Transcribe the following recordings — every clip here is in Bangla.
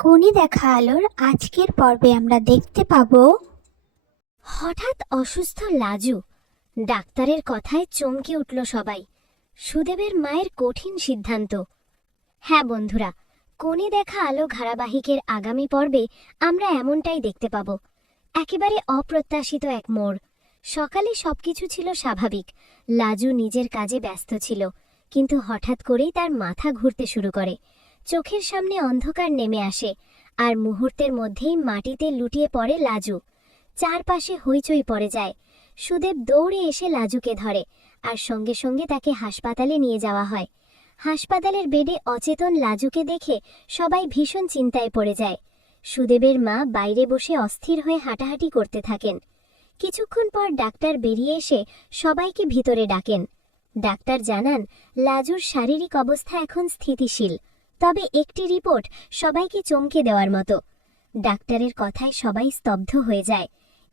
কোনি দেখা আলোর আজকের পর্বে আমরা দেখতে পাবো। হঠাৎ অসুস্থ লাজু ডাক্তারের কথায় চমকে উঠল সবাই। সুদেবের মায়ের কঠিন সিদ্ধান্ত। হ্যাঁ বন্ধুরা, কোণে দেখা আলো ধারাবাহিকের আগামী পর্বে আমরা এমনটাই দেখতে পাব। একেবারে অপ্রত্যাশিত এক মোড়। সকালে সবকিছু ছিল স্বাভাবিক। লাজু নিজের কাজে ব্যস্ত ছিল, কিন্তু হঠাৎ করেই তার মাথা ঘুরতে শুরু করে। চোখের সামনে অন্ধকার নেমে আসে, আর মুহূর্তের মধ্যেই মাটিতে লুটিয়ে পড়ে লাজু। চারপাশে হইচই পড়ে যায়। সুদেব দৌড়ে এসে লাজুকে ধরে, আর সঙ্গে সঙ্গে তাকে হাসপাতালে নিয়ে যাওয়া হয়। হাসপাতালের বেডে অচেতন লাজুকে দেখে সবাই ভীষণ চিন্তায় পড়ে যায়। সুদেবের মা বাইরে বসে অস্থির হয়ে হাঁটাহাঁটি করতে থাকেন। কিছুক্ষণ পর ডাক্তার বেরিয়ে এসে সবাইকে ভিতরে ডাকেন। ডাক্তার জানান, লাজুর শারীরিক অবস্থা এখন স্থিতিশীল। তবে একটি রিপোর্ট সবাইকে চমকে দেওয়ার মতো। ডাক্তারের কথায় সবাই স্তব্ধ হয়ে যায়।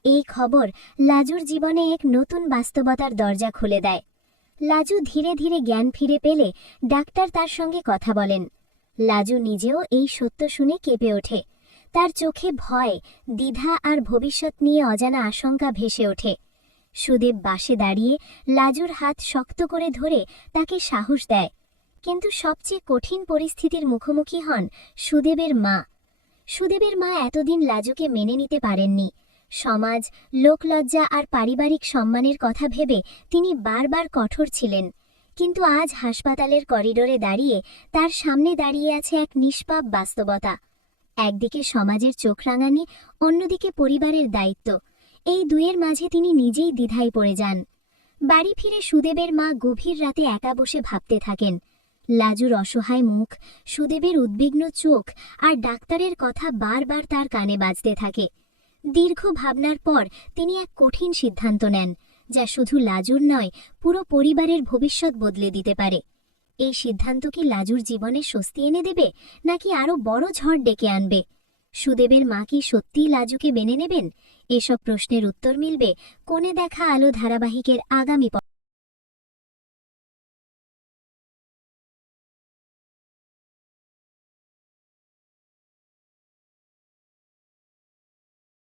এই খবর লাজুর জীবনে এক নতুন বাস্তবতার দরজা খুলে দেয়। লাজু ধীরে ধীরে জ্ঞান ফিরে পেলে ডাক্তার তার সঙ্গে কথা বলেন। লাজু নিজেও এই সত্য শুনে কেঁপে ওঠে। তার চোখে ভয়, দ্বিধা আর ভবিষ্যৎ নিয়ে অজানা আশঙ্কা ভেসে ওঠে। সুদেব বাসে দাঁড়িয়ে লাজুর হাত শক্ত করে ধরে তাকে সাহস দেয়। কিন্তু সবচেয়ে কঠিন পরিস্থিতির মুখোমুখি হন সুদেবের মা। সুদেবের মা এতদিন লাজুকে মেনে নিতে পারেননি। সমাজ, লোকলজ্জা আর পারিবারিক সম্মানের কথা ভেবে তিনি বারবার কঠোর ছিলেন। কিন্তু আজ হাসপাতালের করিডোরে দাঁড়িয়ে তার সামনে দাঁড়িয়ে আছে এক নিষ্পাপ বাস্তবতা। একদিকে সমাজের চোখ রাঙানি, অন্যদিকে পরিবারের দায়িত্ব। এই দুয়ের মাঝে তিনি নিজেই দ্বিধায় পড়ে যান। বাড়ি ফিরে সুদেবের মা গভীর রাতে একা বসে ভাবতে থাকেন। লাজুর অসহায় মুখ, সুদেবের উদ্বিগ্ন চোখ আর ডাক্তারের কথা বারবার তার কানে বাজতে থাকে। দীর্ঘ ভাবনার পর তিনি এক কঠিন সিদ্ধান্ত নেন, যা শুধু লাজুর নয়, পুরো পরিবারের ভবিষ্যৎ বদলে দিতে পারে। এই সিদ্ধান্ত কি লাজুর জীবনে স্বস্তি এনে দেবে, নাকি আরও বড় ঝড় ডেকে আনবে? সুদেবের মা কি সত্যিই লাজুকে মেনে নেবেন? এসব প্রশ্নের উত্তর মিলবে কোণে দেখা আলো ধারাবাহিকের আগামী